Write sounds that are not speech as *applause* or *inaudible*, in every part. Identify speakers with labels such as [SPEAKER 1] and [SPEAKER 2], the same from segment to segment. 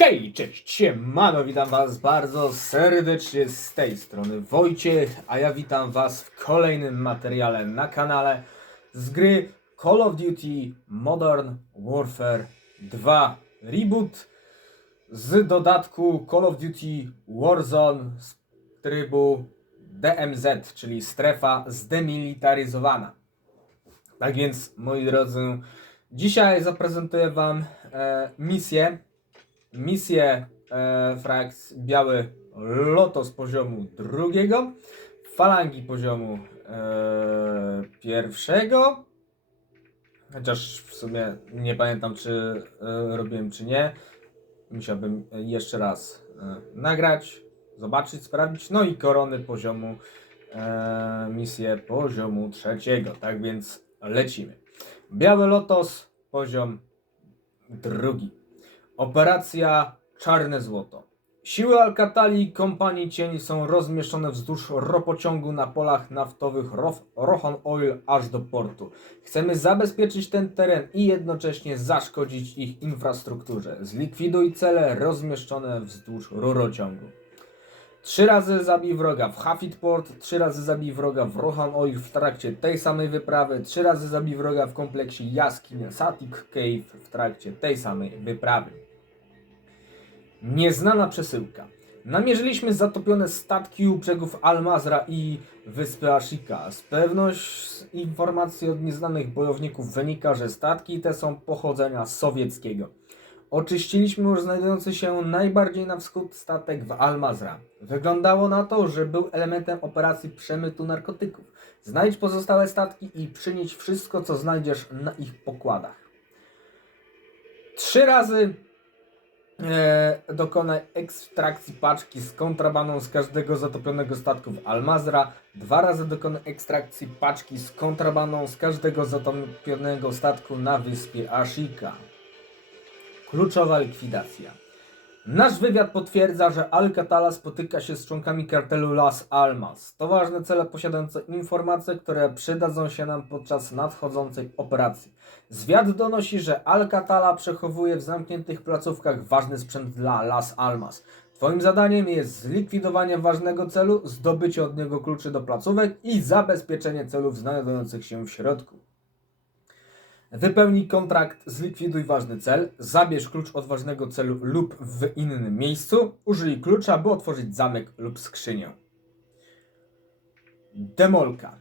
[SPEAKER 1] Hej, cześć, siemano, witam was bardzo serdecznie z tej strony Wojciech, a ja witam was w kolejnym materiale na kanale z gry Call of Duty Modern Warfare 2 Reboot z dodatku Call of Duty Warzone z trybu DMZ, czyli strefa zdemilitaryzowana. Tak więc, moi drodzy, dzisiaj zaprezentuję wam e, misję misję e, Biały Lotos poziomu drugiego, falangi poziomu e, pierwszego, chociaż w sumie nie pamiętam czy e, robiłem czy nie, musiałbym jeszcze raz e, nagrać, zobaczyć, sprawdzić, no i korony poziomu, e, misję poziomu trzeciego, tak więc lecimy. Biały Lotos, poziom drugi. Operacja Czarne Złoto. Siły Alcatali i kompanii cieni są rozmieszczone wzdłuż ropociągu na polach naftowych Rof- Rohan Oil aż do portu. Chcemy zabezpieczyć ten teren i jednocześnie zaszkodzić ich infrastrukturze. Zlikwiduj cele rozmieszczone wzdłuż rurociągu. Trzy razy zabij wroga w Hafidport, trzy razy zabij wroga w Rohan Oil w trakcie tej samej wyprawy, trzy razy zabij wroga w kompleksie jaskiń Satik Cave w trakcie tej samej wyprawy. Nieznana przesyłka. Namierzyliśmy zatopione statki u brzegów Almazra i wyspy Ashika. Z pewność z informacji od nieznanych bojowników wynika, że statki te są pochodzenia sowieckiego. Oczyściliśmy już znajdujący się najbardziej na wschód statek w Almazra. Wyglądało na to, że był elementem operacji przemytu narkotyków. Znajdź pozostałe statki i przynieś wszystko, co znajdziesz na ich pokładach. Trzy razy e, dokonaj ekstrakcji paczki z kontrabandą z każdego zatopionego statku w Almazra. Dwa razy dokonaj ekstrakcji paczki z kontrabandą z każdego zatopionego statku na wyspie Ashika. Kluczowa likwidacja. Nasz wywiad potwierdza, że Alcatala spotyka się z członkami kartelu Las Almas. To ważne cele posiadające informacje, które przydadzą się nam podczas nadchodzącej operacji. Zwiad donosi, że Alcatala przechowuje w zamkniętych placówkach ważny sprzęt dla Las Almas. Twoim zadaniem jest zlikwidowanie ważnego celu, zdobycie od niego kluczy do placówek i zabezpieczenie celów znajdujących się w środku. Wypełnij kontrakt, zlikwiduj ważny cel, zabierz klucz od ważnego celu lub w innym miejscu, użyj klucza, by otworzyć zamek lub skrzynię. Demolka.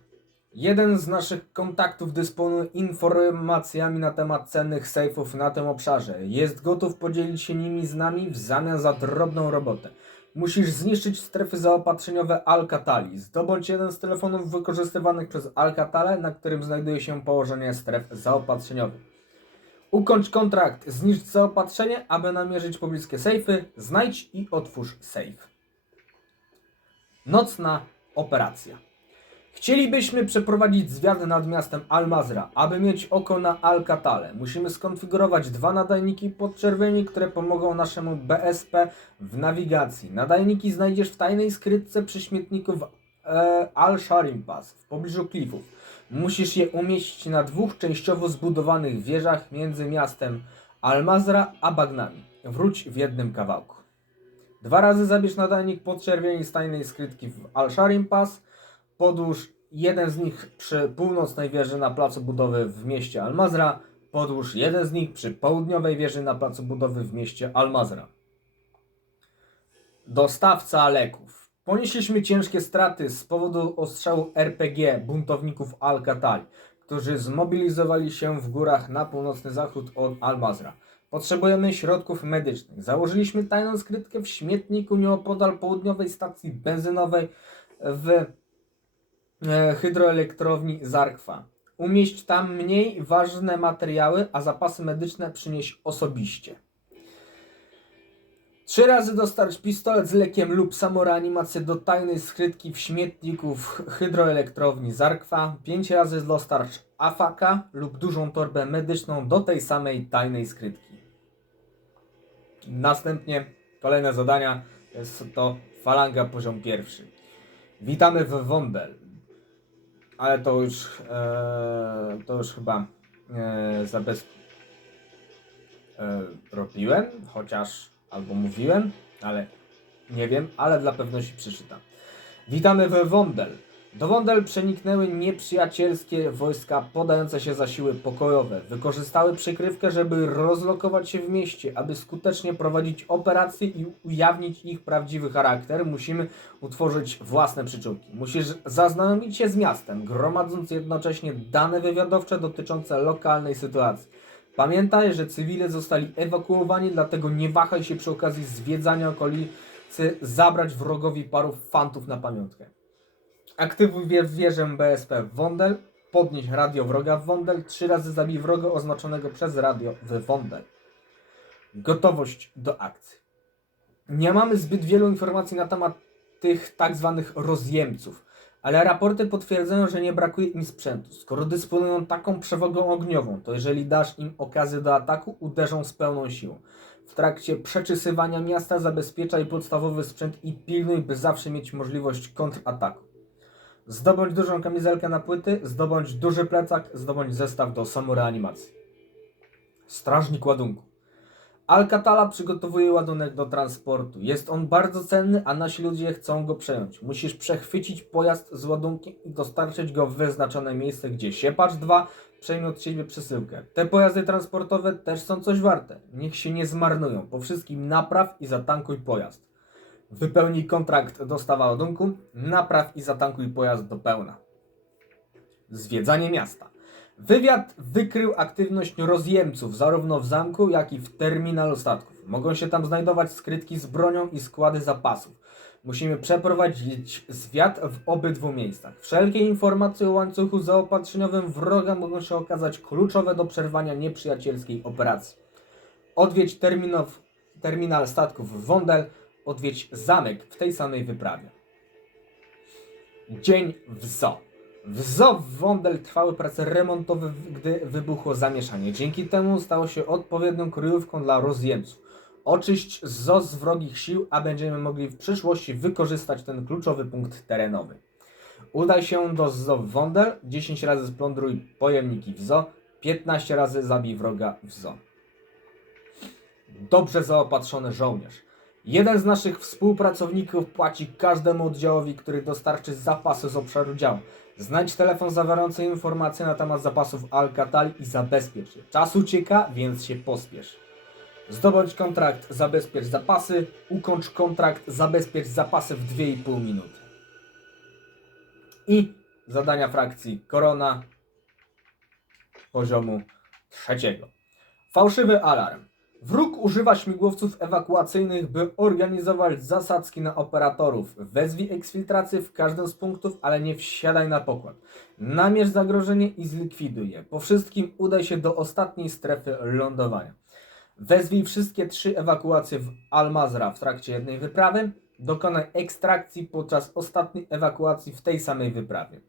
[SPEAKER 1] Jeden z naszych kontaktów dysponuje informacjami na temat cennych sejfów na tym obszarze. Jest gotów podzielić się nimi z nami w zamian za drobną robotę. Musisz zniszczyć strefy zaopatrzeniowe Alcatali. Zdobądź jeden z telefonów wykorzystywanych przez Alcatale, na którym znajduje się położenie stref zaopatrzeniowych. Ukończ kontrakt, zniszcz zaopatrzenie, aby namierzyć pobliskie sejfy, znajdź i otwórz sejf. Nocna operacja. Chcielibyśmy przeprowadzić zwiad nad miastem Almazra, aby mieć oko na Alcatale. Musimy skonfigurować dwa nadajniki podczerwieni, które pomogą naszemu BSP w nawigacji. Nadajniki znajdziesz w tajnej skrytce przy śmietniku w e, Al-Sharim Pass, w pobliżu klifów. Musisz je umieścić na dwóch częściowo zbudowanych wieżach między miastem Almazra a bagnami. Wróć w jednym kawałku. Dwa razy zabierz nadajnik podczerwieni z tajnej skrytki w Al-Sharim Pass. Podłóż jeden z nich przy północnej wieży na placu budowy w mieście Almazra. Podłóż jeden z nich przy południowej wieży na placu budowy w mieście Almazra. Dostawca leków. Ponieśliśmy ciężkie straty z powodu ostrzału RPG buntowników Al-Qatali, którzy zmobilizowali się w górach na północny zachód od Al-Mazra. Potrzebujemy środków medycznych. Założyliśmy tajną skrytkę w śmietniku nieopodal południowej stacji benzynowej w hydroelektrowni Zarkwa. Umieść tam mniej ważne materiały, a zapasy medyczne przynieś osobiście. Trzy razy dostarcz pistolet z lekiem lub samoreanimację do tajnej skrytki w śmietniku w hydroelektrowni Zarkwa. Pięć razy dostarcz afaka lub dużą torbę medyczną do tej samej tajnej skrytki. Następnie kolejne zadania jest to falanga poziom pierwszy. Witamy w Wondel. Ale to już e, to już chyba e. E, robiłem, chociaż albo mówiłem, ale nie wiem, ale dla pewności przeczytam. Witamy we Wondel. Do Wondel przeniknęły nieprzyjacielskie wojska podające się za siły pokojowe. Wykorzystały przykrywkę, żeby rozlokować się w mieście, aby skutecznie prowadzić operacje i ujawnić ich prawdziwy charakter. Musimy utworzyć własne przyczółki. Musisz zaznajomić się z miastem, gromadząc jednocześnie dane wywiadowcze dotyczące lokalnej sytuacji. Pamiętaj, że cywile zostali ewakuowani, dlatego nie wahaj się przy okazji zwiedzania okolicy zabrać wrogowi paru fantów na pamiątkę. Aktywuj wie- wieżę BSP w Wondel, podnieś radio wroga w Wondel, trzy razy zabij wroga oznaczonego przez radio w Wondel. Gotowość do akcji. Nie mamy zbyt wielu informacji na temat tych tak zwanych rozjemców, ale raporty potwierdzają, że nie brakuje im sprzętu. Skoro dysponują taką przewagą ogniową, to jeżeli dasz im okazję do ataku, uderzą z pełną siłą. W trakcie przeczysywania miasta zabezpieczaj podstawowy sprzęt i pilnuj, by zawsze mieć możliwość kontrataku. Zdobądź dużą kamizelkę na płyty, zdobądź duży plecak, zdobądź zestaw do samoreanimacji. Strażnik ładunku. Alcatala przygotowuje ładunek do transportu. Jest on bardzo cenny, a nasi ludzie chcą go przejąć. Musisz przechwycić pojazd z ładunkiem i dostarczyć go w wyznaczone miejsce, gdzie siepacz 2 przejmie od ciebie przesyłkę. Te pojazdy transportowe też są coś warte. Niech się nie zmarnują. Po wszystkim napraw i zatankuj pojazd. Wypełnij kontrakt dostawa ładunku, napraw i zatankuj pojazd do pełna. Zwiedzanie miasta. Wywiad wykrył aktywność rozjemców zarówno w zamku, jak i w terminalu statków. Mogą się tam znajdować skrytki z bronią i składy zapasów. Musimy przeprowadzić zwiat w obydwu miejscach. Wszelkie informacje o łańcuchu zaopatrzeniowym wroga mogą się okazać kluczowe do przerwania nieprzyjacielskiej operacji. Odwiedź terminal statków w Wondel, odwiedź zamek w tej samej wyprawie. Dzień w zoo. W zoo w Wondel trwały prace remontowe, gdy wybuchło zamieszanie. Dzięki temu stało się odpowiednią kryjówką dla rozjemców. Oczyść zoo z wrogich sił, a będziemy mogli w przyszłości wykorzystać ten kluczowy punkt terenowy. Udaj się do zoo w Wondel, 10 razy splądruj pojemniki w zoo, 15 razy zabij wroga w zoo. Dobrze zaopatrzony żołnierz. Jeden z naszych współpracowników płaci każdemu oddziałowi, który dostarczy zapasy z obszaru działu. Znajdź telefon zawierający informacje na temat zapasów Alcatali i zabezpiecz je. Czas ucieka, więc się pospiesz. Zdobądź kontrakt, zabezpiecz zapasy. Ukończ kontrakt, zabezpiecz zapasy w 2,5 minuty. I zadania frakcji Korona poziomu trzeciego. Fałszywy alarm. Wróg używa śmigłowców ewakuacyjnych, by organizować zasadzki na operatorów. Wezwij eksfiltrację w każdym z punktów, ale nie wsiadaj na pokład. Namierz zagrożenie i zlikwiduj je. Po wszystkim udaj się do ostatniej strefy lądowania. Wezwij wszystkie trzy ewakuacje w Almazra w trakcie jednej wyprawy. Dokonaj ekstrakcji podczas ostatniej ewakuacji w tej samej wyprawie.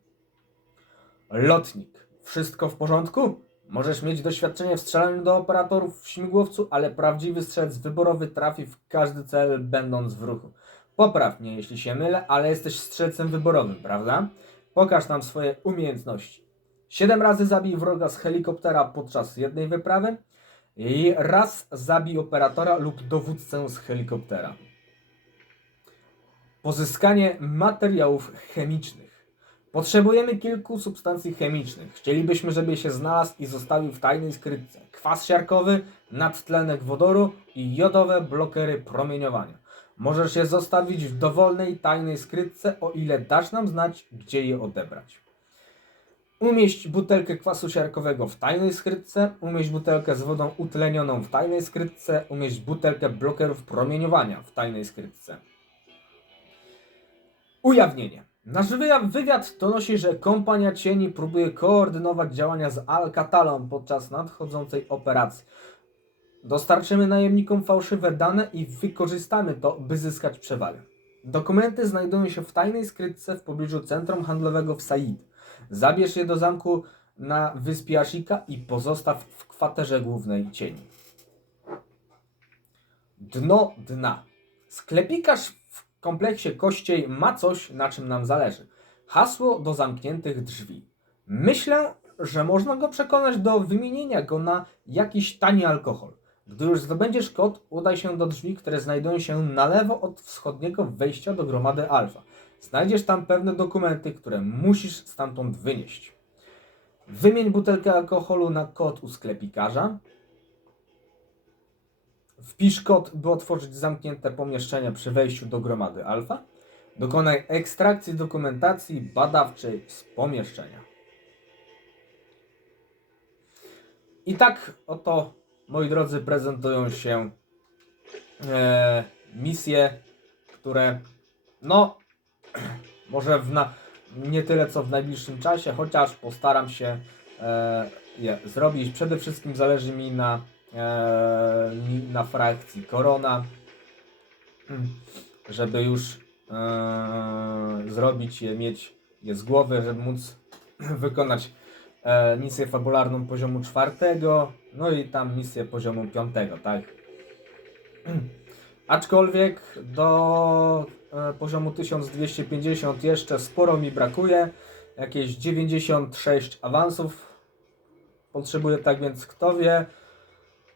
[SPEAKER 1] Lotnik. Wszystko w porządku? Możesz mieć doświadczenie w strzelaniu do operatorów w śmigłowcu, ale prawdziwy strzelec wyborowy trafi w każdy cel, będąc w ruchu. Popraw mnie, jeśli się mylę, ale jesteś strzelcem wyborowym, prawda? Pokaż nam swoje umiejętności. Siedem razy zabij wroga z helikoptera podczas jednej wyprawy i raz zabij operatora lub dowódcę z helikoptera. Pozyskanie materiałów chemicznych. Potrzebujemy kilku substancji chemicznych. Chcielibyśmy, żeby się znalazł i zostawił w tajnej skrytce. Kwas siarkowy, nadtlenek wodoru i jodowe blokery promieniowania. Możesz je zostawić w dowolnej tajnej skrytce, o ile dasz nam znać, gdzie je odebrać. Umieść butelkę kwasu siarkowego w tajnej skrytce, umieść butelkę z wodą utlenioną w tajnej skrytce, umieść butelkę blokerów promieniowania w tajnej skrytce. Ujawnienie. Nasz wywiad, donosi, że kompania cieni próbuje koordynować działania z Alcatalą podczas nadchodzącej operacji. Dostarczymy najemnikom fałszywe dane i wykorzystamy to, by zyskać przewagę. Dokumenty znajdują się w tajnej skrytce w pobliżu centrum handlowego w Said. Zabierz je do zamku na wyspie Ashika i pozostaw w kwaterze głównej cieni. Dno dna. Sklepikarz kompleksie kościej ma coś, na czym nam zależy. Hasło do zamkniętych drzwi. Myślę, że można go przekonać do wymienienia go na jakiś tani alkohol. Gdy już zdobędziesz kod, udaj się do drzwi, które znajdują się na lewo od wschodniego wejścia do gromady alfa. Znajdziesz tam pewne dokumenty, które musisz stamtąd wynieść. Wymień butelkę alkoholu na kod u sklepikarza. Wpisz kod, by otworzyć zamknięte pomieszczenie przy wejściu do gromady alfa. Dokonaj ekstrakcji dokumentacji badawczej z pomieszczenia. I tak oto, moi drodzy, prezentują się e, misje, które no *clears throat* może w na, nie tyle co w najbliższym czasie, chociaż postaram się e, je zrobić. Przede wszystkim zależy mi na, na frakcji Korona, żeby już e, zrobić je, mieć je z głowy, żeby móc *clears throat* wykonać e, misję fabularną poziomu czwartego, no i tam misję poziomu piątego, tak? *clears throat* Aczkolwiek do poziomu 1250 jeszcze sporo mi brakuje. Jakieś 96 awansów potrzebuję, tak więc kto wie,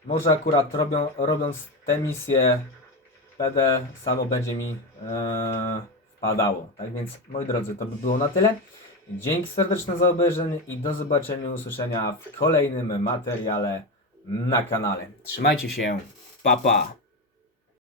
[SPEAKER 1] może akurat robią, robiąc te misje PD samo będzie mi e, wpadało. Tak więc moi drodzy, to by było na tyle. Dzięki serdeczne za obejrzenie i do zobaczenia usłyszenia w kolejnym materiale na kanale. Trzymajcie się, pa pa!